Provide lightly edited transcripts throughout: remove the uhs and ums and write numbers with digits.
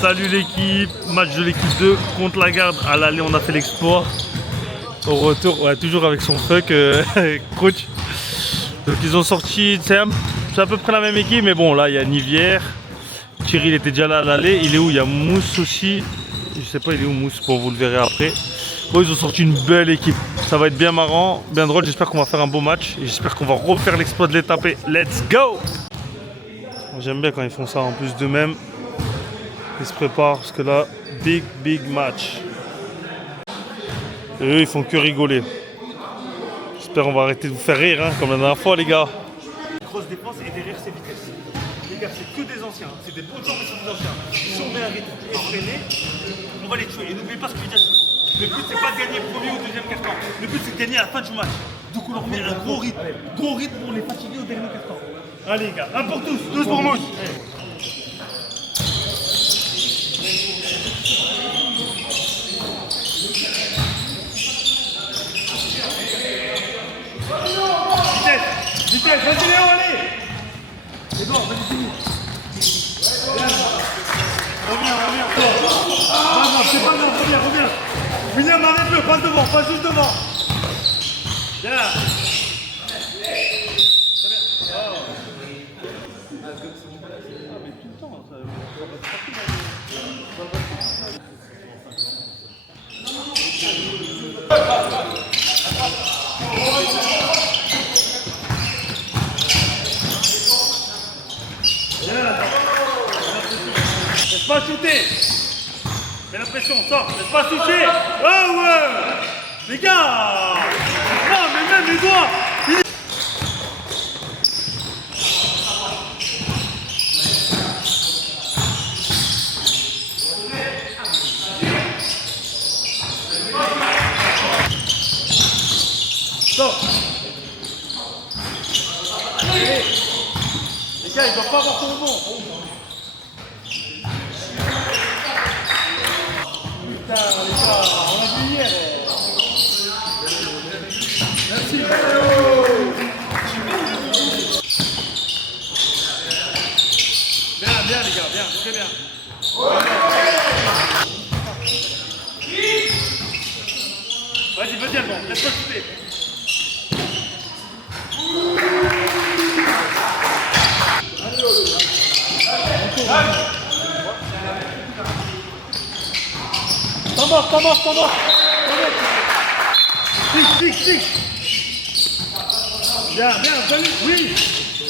Salut l'équipe, match de l'équipe 2 contre la Garde. À l'aller, on a fait l'exploit. Au retour, ouais, toujours avec son fuck coach. Donc ils ont sorti, c'est à peu près la même équipe, mais bon, là il y a Nivière. Thierry il était déjà là à l'aller. Il est où? Il y a Mousse aussi. Je sais pas, il est où Mousse? Bon, vous le verrez après. Bon, ils ont sorti une belle équipe. Ça va être bien marrant, bien drôle. J'espère qu'on va faire un beau match. Et j'espère qu'on va refaire l'exploit de les taper. Let's go! J'aime bien quand ils font ça en plus d'eux-mêmes. Ils se préparent parce que là, big match. Et eux, ils font que rigoler. J'espère qu'on va arrêter de vous faire rire, hein, comme la dernière fois, les gars. Grosse défense et derrière, c'est vitesse. Les gars, c'est que des anciens. C'est des bons joueurs, mais c'est des anciens. Si on met un rythme effréné, on va les tuer. Et n'oubliez pas ce que j'ai déjà dit. Le but, c'est pas de gagner premier ou deuxième quart-temps. Le but, c'est de gagner à la fin du match. Donc, on leur met un gros rythme. Gros rythme pour les fatiguer au dernier quart-temps. Allez, les gars, un pour tous, deux pour Mousse. Vitesse, vas-y Léo, allez! Edouard, vas-y, finis. Reviens. Non, c'est pas grave, reviens. William, arrête-le, passe devant, passe juste devant. Viens là. Laisse pas shooter. Mets la pression, sors, laisse pas shooter. Oh ouais. Les gars. Non mais même les doigts. Sors. Les gars, ils doivent pas avoir ton rebond. Putain, les gars, on a vu hier. Merci. Bien, les gars, bien, très bien. Vas-y, Alban, laisse-moi shooter. T'en mort. Fixe. Bien, salut, oui.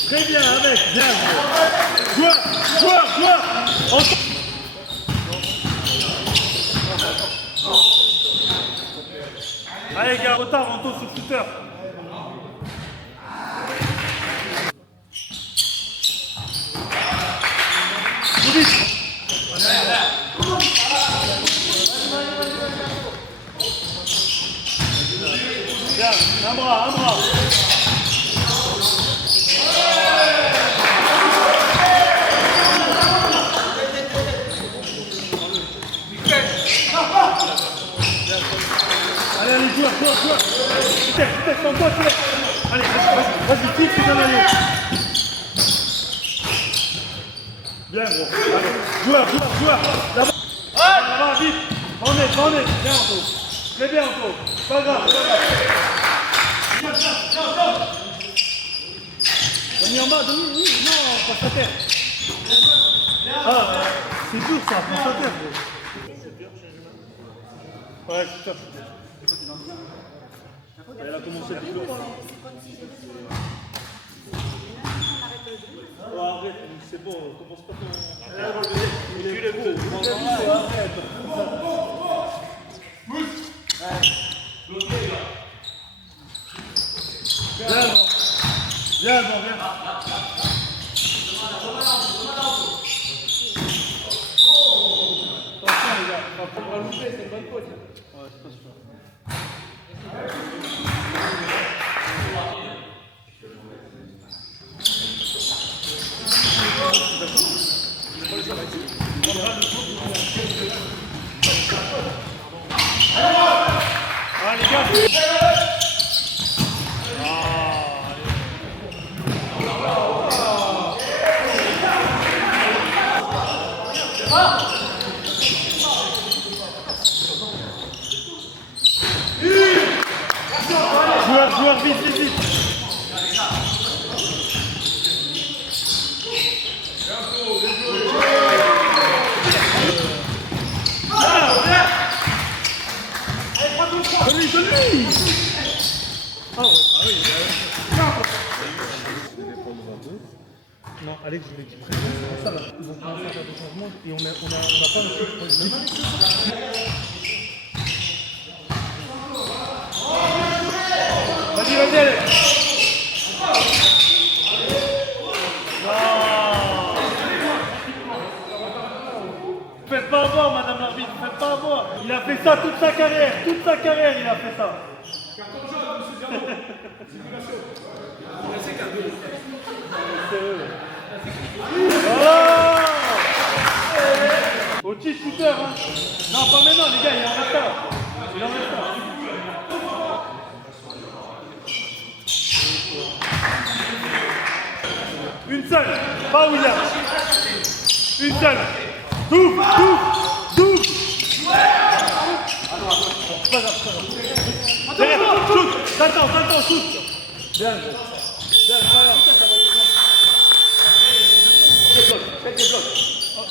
Très bien, avec, bien. Joueur. Allez, gars, retard, Anto sur le shooter. Bien, un bras. Allez, joueur. Vitesse, sans toi, tu l'as. Allez, vas-y, fixe, c'est bien allé. Bien, gros. Allez, joueur. Là-bas, vite. En est. Bien, Anto. Très bien, Anto. Pas grave. Demi en bas, oui, non, passe à terre. Ah, c'est dur ça, passe à terre. Ouais, c'est ça. Elle a commencé plus loin. Oh, arrête, c'est bon, commence pas ton... Il est beau. Arrête. Viens. Attention les gars, on va louper, c'est une bonne faute. Ouais, c'est pas super. Ah les gars. Joueur, vite, vite, vite. Donne-lui. Oh, ah oui. Non, Alex, je voulais qu'il prenne ça là. Ils vont commencer à faire des changements et on n'a pas aussi. Vas-y, Alex. Non. Faites pas avoir, madame l'arbitre, faites pas avoir. Il a fait ça toute sa carrière il a fait ça. Carton jaune, monsieur Diamant. Simulation. Oh, petit shooter, hein. Non, pas maintenant, les gars, il en reste un. Il en reste un. Une seule, pas William. Une seule. Double. Derrière, shoot. T'attends, shoot. Bien.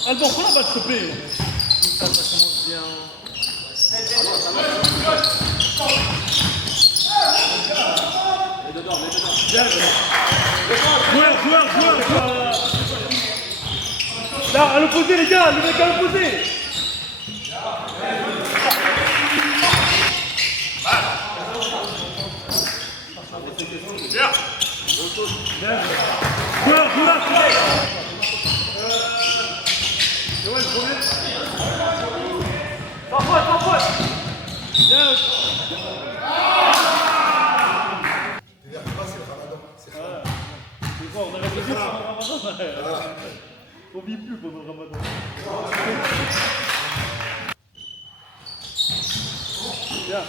Alban, prends la balle s'il te plaît. Ça commence bien. Joueur. Là, à l'opposé les gars, le mec à l'opposé. Joueur. C'est ouais le premier. Sans faute. Bien. C'est quoi, on a réfléchi pendant le ramadan. On vit plus pendant le ramadan. Bien.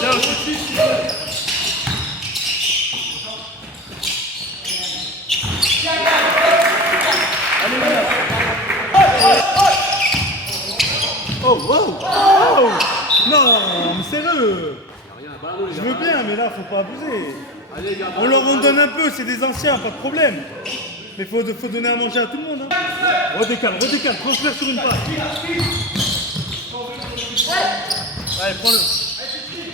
Bien aussi. Allez, viens. Oh, wow. Non, mais sérieux. Je veux bien, mais là, faut pas abuser. On leur en donne un peu, c'est des anciens, pas de problème. Mais faut donner à manger à tout le monde. Hein. Redécale, transfère sur une passe. Allez, prends-le.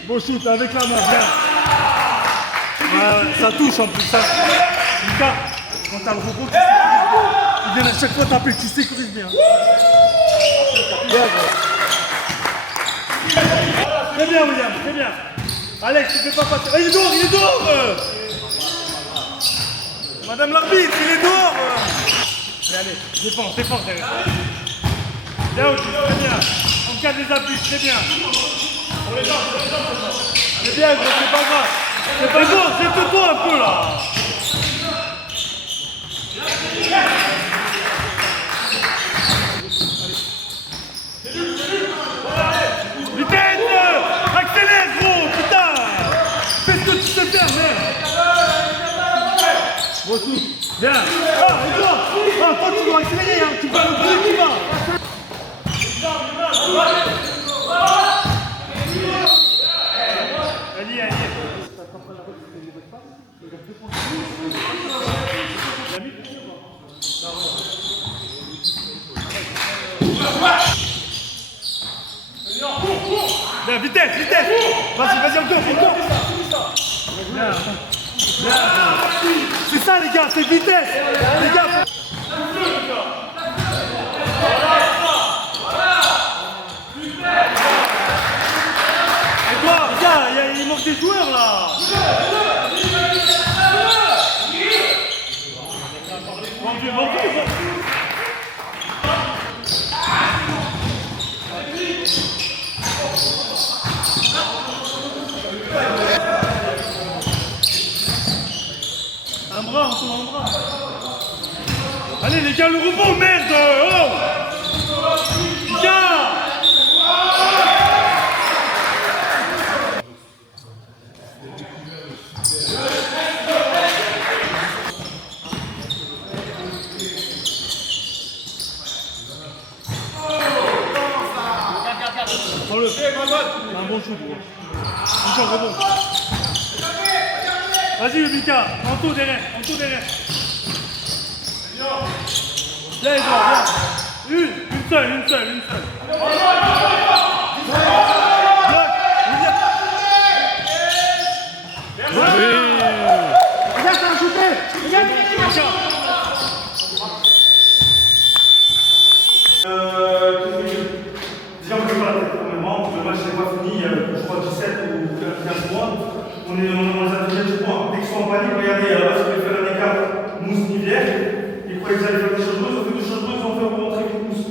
Bon shoot, avec la main, bien. Ça touche en plus, ça. Lucas, quand t'as le robot, il vient à chaque fois taper, tu sécurises bien. Très bien, William, très bien. Alex, tu fais pas passer. Il est dehors Madame l'arbitre, il est dehors Mais allez, défense derrière. Bien aussi, très bien. En cas des abus, très bien. C'est bien, c'est pas grave. C'est pas grave, c'est toi un peu là. Vitesse! Accélère gros, putain! Fais ce que tu sais faire, merde! Retour. Bien! Ah, et toi? Ah, toi tu dois accélérer, hein! Tu vas le plus qui va! Allez. Bien, vitesse! Vas-y, encore! Bien. C'est ça les gars, c'est vitesse! Les gars! Et toi, regarde, il manque des joueurs là! Un bras, on tourne un bras. Allez les gars, le rebond, merde! Oh! Les gars! bon shoot. Encore rebond. Vas-y, Lucas, en tout derrière, en tout derrière. Viens, Edouard, viens. Une seule. Regarde, t'as shooté. Regarde. Déjà, on ne peut pas la tête, premièrement. Le match n'est pas fini, il y a, je crois, 17 ou 15 mois. On les a déjà du point. Dès qu'ils sont en panique, regardez, là-bas, si vous voulez faire un écart Mousse-Nivière, ils croyaient qu'ils allaient faire des choses brutes, ils ont fait des choses brutes, ils ont fait pour montrer qu'ils poussent.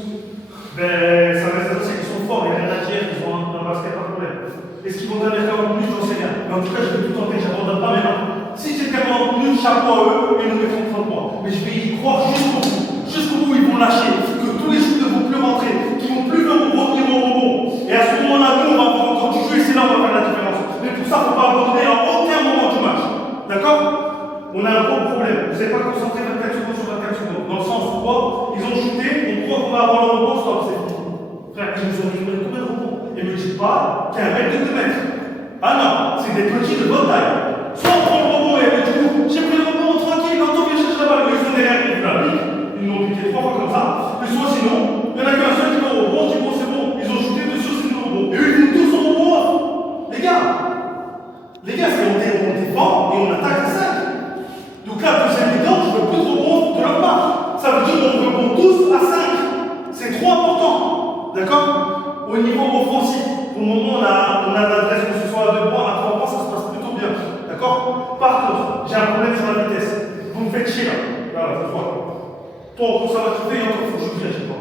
Ben, ça reste aussi qu'ils sont forts, il n'y a rien à dire, ils ont un basket, pas de problème. Est-ce qu'ils vont aller faire en plus, j'en sais rien. Mais en tout cas, je vais tout tenter, j'abandonne pas mes mains. Si c'est tellement plus, chapeau à eux, ils nous mettront 30 points. Mais je vais y croire jusqu'au bout. Jusqu'au bout, ils vont lâcher, que tous les shoots ne vont plus rentrer, qu'ils vont plus revenir au rebond. Et à ce moment-là, nous, on va avoir encore du jeu et c'est là où on va faire la différence. Mais pour ça, il ne faut pas abandonner à aucun moment du match. D'accord? On a un gros problème. Vous n'êtes pas concentré 24 secondes sur 24 secondes. Dans le sens où ils ont shooté, on croit qu'on va avoir le rebond, stop, c'est fini. Frère, ils nous ont livré combien de rebonds? Et ne me dites pas qu'un mec de 2 mètres. Ah non, c'est des petits de bonne taille. Soit on prend le rebond et du coup, j'ai pris le rebond, tranquille, on tombe, cherche la balle. Ils sont derrière, ils la piquent. Ils l'ont piqué 3 fois comme ça. Mais soit sinon, il y en a qu'un seul qui va au rebond, qui dit bon, c'est bon, ils ont shooté dessus, c'est le rebond. Et eux, ils font tous au rebond. Les gars, c'est on défend et on attaque à 5. Donc là, deuxième mi-temps, je veux plus de rebond de leur part. Ça veut dire qu'on rebond tous à 5. C'est trop important. D'accord? Au niveau offensif, pour le moment, on a l'adresse, que ce soit à 2 points, à 3 points, ça se passe plutôt bien. D'accord? Par contre, j'ai un problème sur la vitesse. Vous me faites chier là. Voilà, je vois. Toi, ça va te faire, il faut que je vienne chez toi.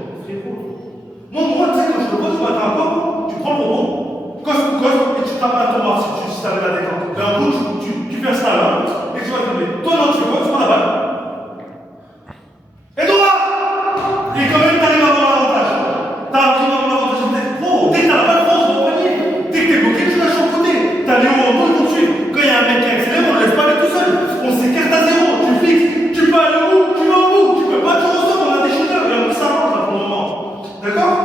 Moi, tu sais, quand je te pose, tu vas un peu, tu prends le rebond, coche et tu tapes un tombeau si tu avais la détente. Et en gros, tu fais ça là, et tu vas te lever. Toi, non, tu fais quoi? Tu prends la balle. Edouard! Et quand même, t'arrives à avoir l'avantage. T'arrives à avoir l'avantage. Oh, dès que t'as la balle, France, on va panier. Dès que t'es bloqué, tu lâches au côté. T'as les hauts en dos, ils vont te suivre. Quand il y a un mec qui accélère, on ne laisse pas aller tout seul. On s'écarte à 0, tu fixes. Tu peux aller au bout, tu vas au bout. Tu peux pas, tu ressors, on a des shooters. Et on s'arrange là pour le moment. D'accord?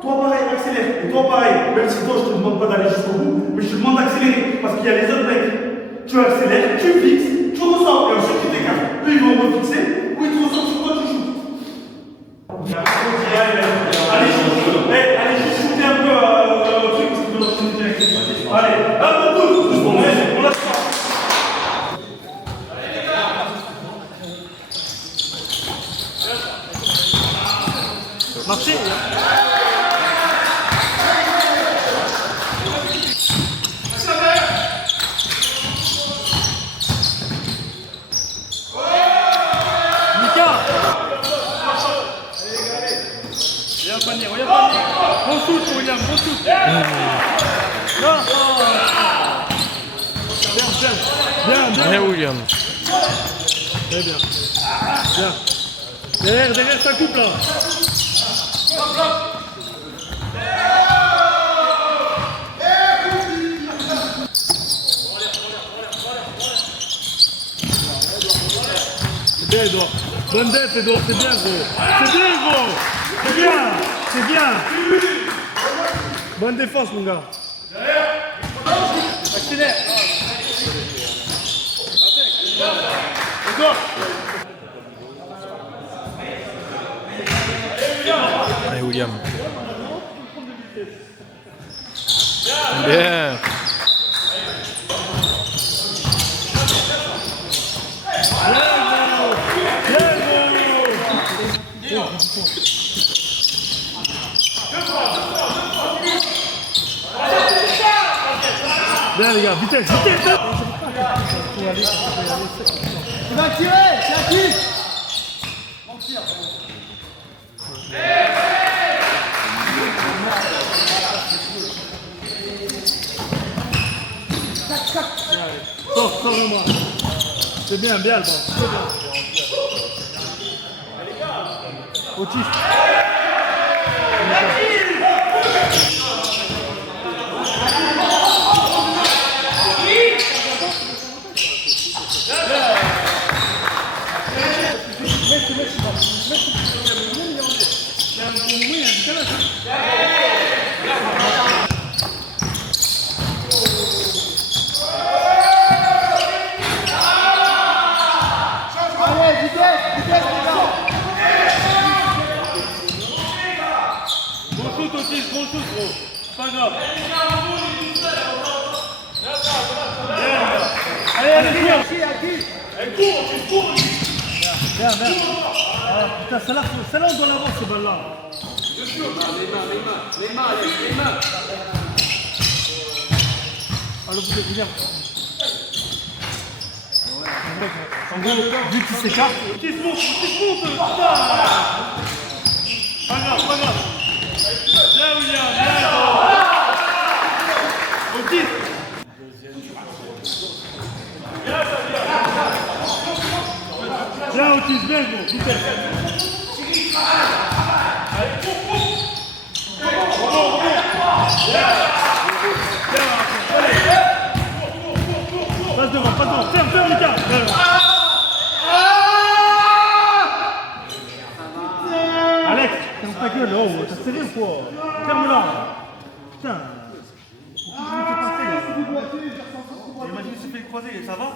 Toi pareil, accélère. Et toi pareil, même si toi je te demande pas d'aller jusqu'au bout, mais je te demande d'accélérer. Parce qu'il y a les autres mecs. Tu accélères, tu fixes, tu ressors. Et ensuite tu t'écartes. Eux ils vont refixer, ou ils te ressortent sur toi, tu joues. Allez, juste shooter un peu le truc, parce que tu dois direct. Allez, un peu tous, on lâche pas. Marchez. Bon shoot, William, bon shoot. Bien. Bien, William. Très bien. Bien. Derrière, ça coupe là. C'est bien, Edouard. Bonne dette, Edouard, c'est bien, gros. C'est bien, gros. C'est bien. C'est bien. Bonne défense, mon gars. Accélère. Allez, William. Bien. Bien les gars, vitesse. Tu vas tirer, c'est actif. Sors-moi. C'est bien, bien le ballon. Otis. Pas grave. Allez, cours. Elle court, tu cours. Viens. Ah, putain, celle-là, on doit l'avoir, ces balles-là. Les mains. Alors, vous devez venir. En gros, vu qu'il s'écarte. Qui se monte. Pas grave. Viens, William, viens. Otis. Viens, Otis, viens, gros. Vitesse. Passe devant. Ferme, Lucas. Alex, ferme ta gueule, oh, t'as serré ou quoi? Ferme-la. Putain. Imagine il se fait croiser, ça va?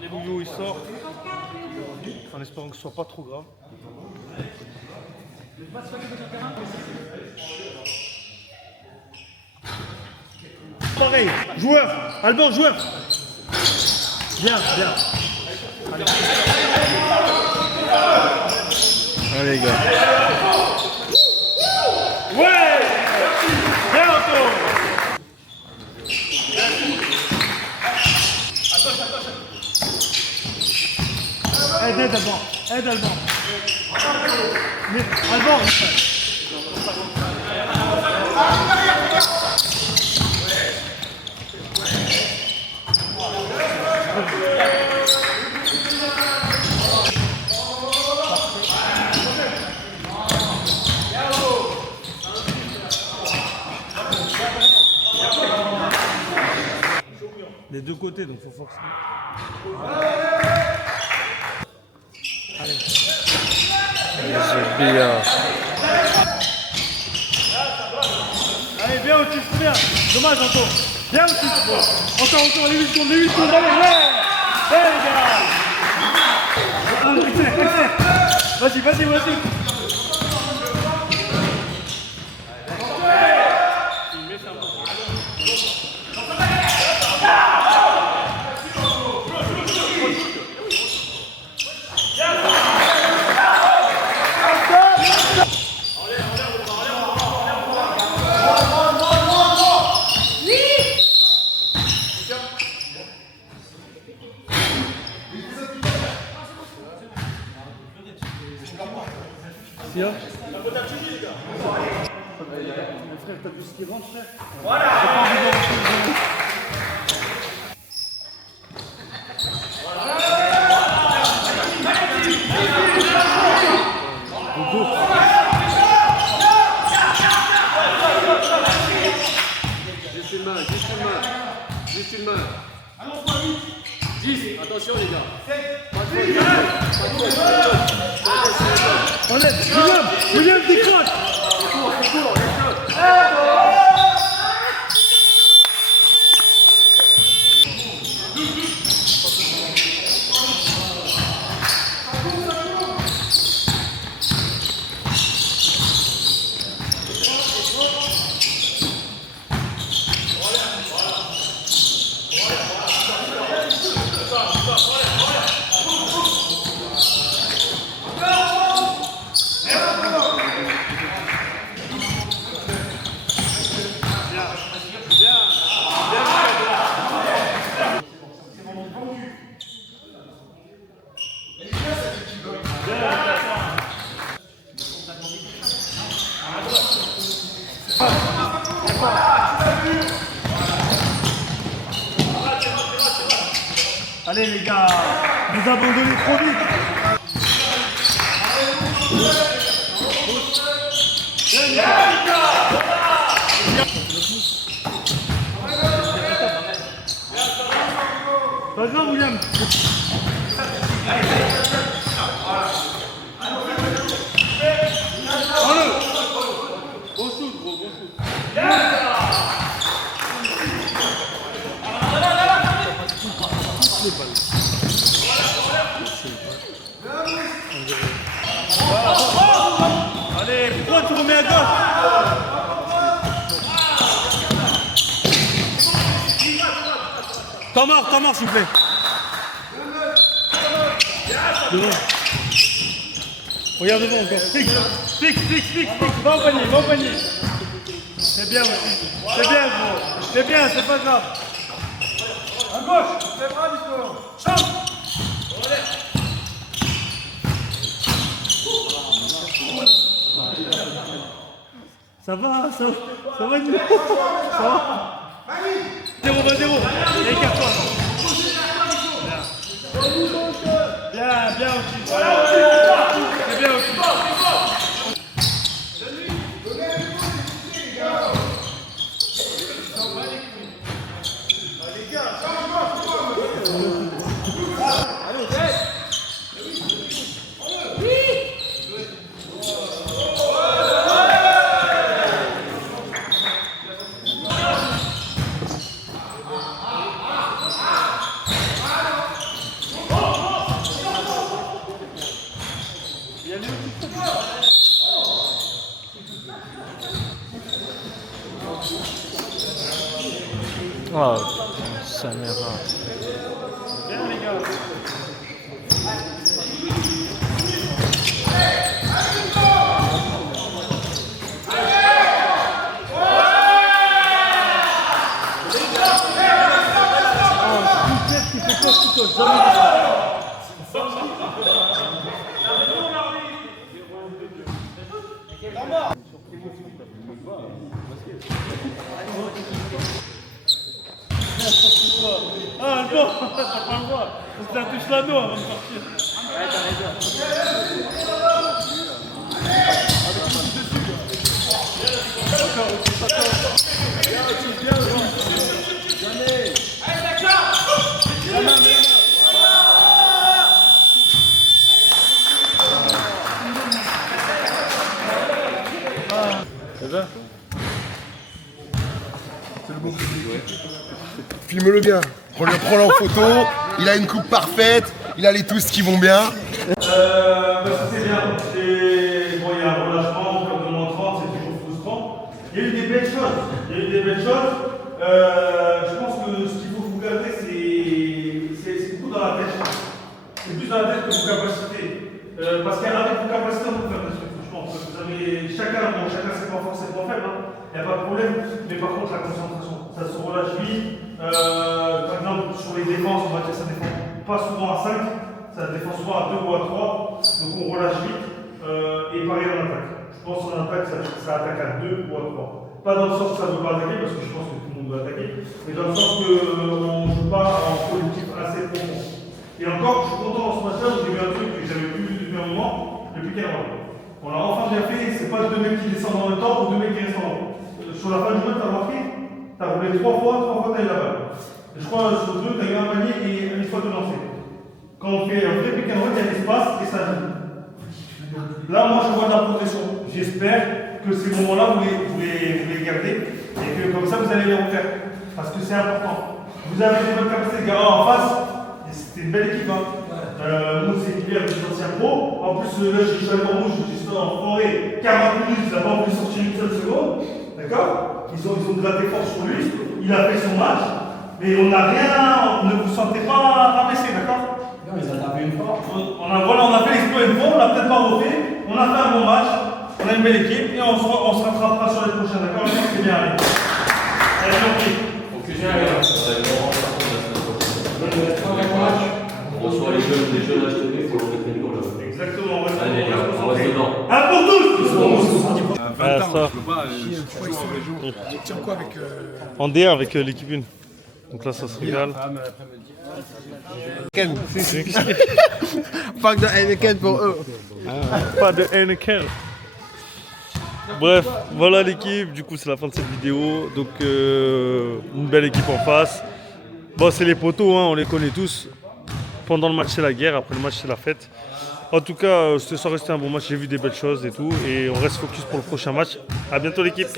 Les bouillons, il sort. En espérant que ce soit pas trop grave. Pareil, joueur, Alban, joueur. Bien. Allez les gars. Ouais. Bien encore. Aide Alban. Mais Alban. Des deux côtés, donc faut forcer. C'est bien. Allez, viens Otis, viens. Dommage encore. Viens Otis. Encore, les 8 secondes, allez, ouais. Ouais les gars. Accélère. Vas-y. Frère, t'as vu ce qui rentre, frère? Voilà. Juste une main. 10, attention les gars. Enlève, William, décroche. Allez les gars, vous abandonnez trop vite. Vas-y William. Bon shoot, gros, bon shoot. Allez, pourquoi tu remets à gauche? T'en marre, s'il vous plaît. Devant. Regarde devant encore. Fixe. Va au panier. C'est bien aussi. C'est bien, gros. C'est bien, c'est pas grave. À gauche. C'est bras, Nico. Champ. Ça va, Nico. Ça va. 0-0. Écarte-toi. Bien aussi. C'est bien aussi. Oh, ça merde. Bien, les gars. Ah, non, t'as pas le droit. On se la touche l'anneau avant de sortir. Ouais, t'as raison. C'est ça? Filme-le bien. Prends-le en photo. Il a une coupe parfaite. Il a les twists qui vont bien. Ça c'est bien. Bon, il y a un relâchement, comme de moins 30, c'est toujours frustrant. Il y a eu des belles choses. Je pense que ce qu'il faut vous garder, c'est beaucoup dans la tête. C'est plus dans la tête que vos capacités. Parce qu'avec vos capacités, on peut faire des trucs. Je pense que vous avez chacun ses points forts, ses points faibles. Il n'y a pas de problème. Mais par contre, la concentration, ça se relâche vite. Par exemple, sur les défenses, on va dire que ça défend pas souvent à 5, ça défend souvent à 2 ou à 3. Donc on relâche vite. Et pareil en attaque. Je pense qu'en attaque, ça attaque à 2 ou à 3. Pas dans le sens que ça ne veut pas attaquer, parce que je pense que tout le monde doit attaquer, mais dans le sens qu'on ne joue pas en collectif assez profond. Et encore, je suis content dans ce match-là, j'ai vu un truc que j'avais plus vu depuis un moment, depuis qu'elle on l'a enfin bien fait, c'est pas 2 mecs qui descendent en même temps ou 2 mecs qui restent en haut. Sur la fin du match, t'as remarqué, t'as roulé 3 fois t'as eu la balle. Et je crois sur 2, t'as eu un panier et une fois de lancer. Quand on fait un vrai pick and roll, il y a l'espace et ça joue. Là, moi, je vois de la progression. J'espère que ces moments-là, vous les gardez et que comme ça, vous allez les refaire. Parce que c'est important. Vous avez des bonnes capacités de garder en face. C'était une belle équipe. Nous, c'est équipé avec des anciens pros. En plus, là, j'ai joué en rouge, j'ai en forêt 40 minutes, il n'a pas voulu sortir une seule seconde. D'accord? Ils ont de la défense sur lui. Il a fait son match. Mais on n'a rien, ne vous sentez pas rabaissé, d'accord? Non, ils ont tapé une fois. On a fait l'exploit une fois, on l'a peut-être pas refait. On a fait un bon match. On a une belle équipe et on se rattrapera sur les prochains, d'accord? C'est bien, allez. Allez, on reçoit les jeunes HTV, il faut leur mettre les niveaux là. exactement, on reste dedans. Un pour tous! Ça. Tiens quoi avec. En D1 avec l'équipe 1. Donc là, ça se régale. Pas de Heineken pour eux. Pas de Heineken. Bref, voilà l'équipe. Du coup, c'est la fin de cette vidéo. Donc, une belle équipe en face. Bon, c'est les poteaux, hein, on les connaît tous. Pendant le match, c'est la guerre. Après le match, c'est la fête. En tout cas, ce soir, resté un bon match. J'ai vu des belles choses et tout. Et on reste focus pour le prochain match. À bientôt, l'équipe.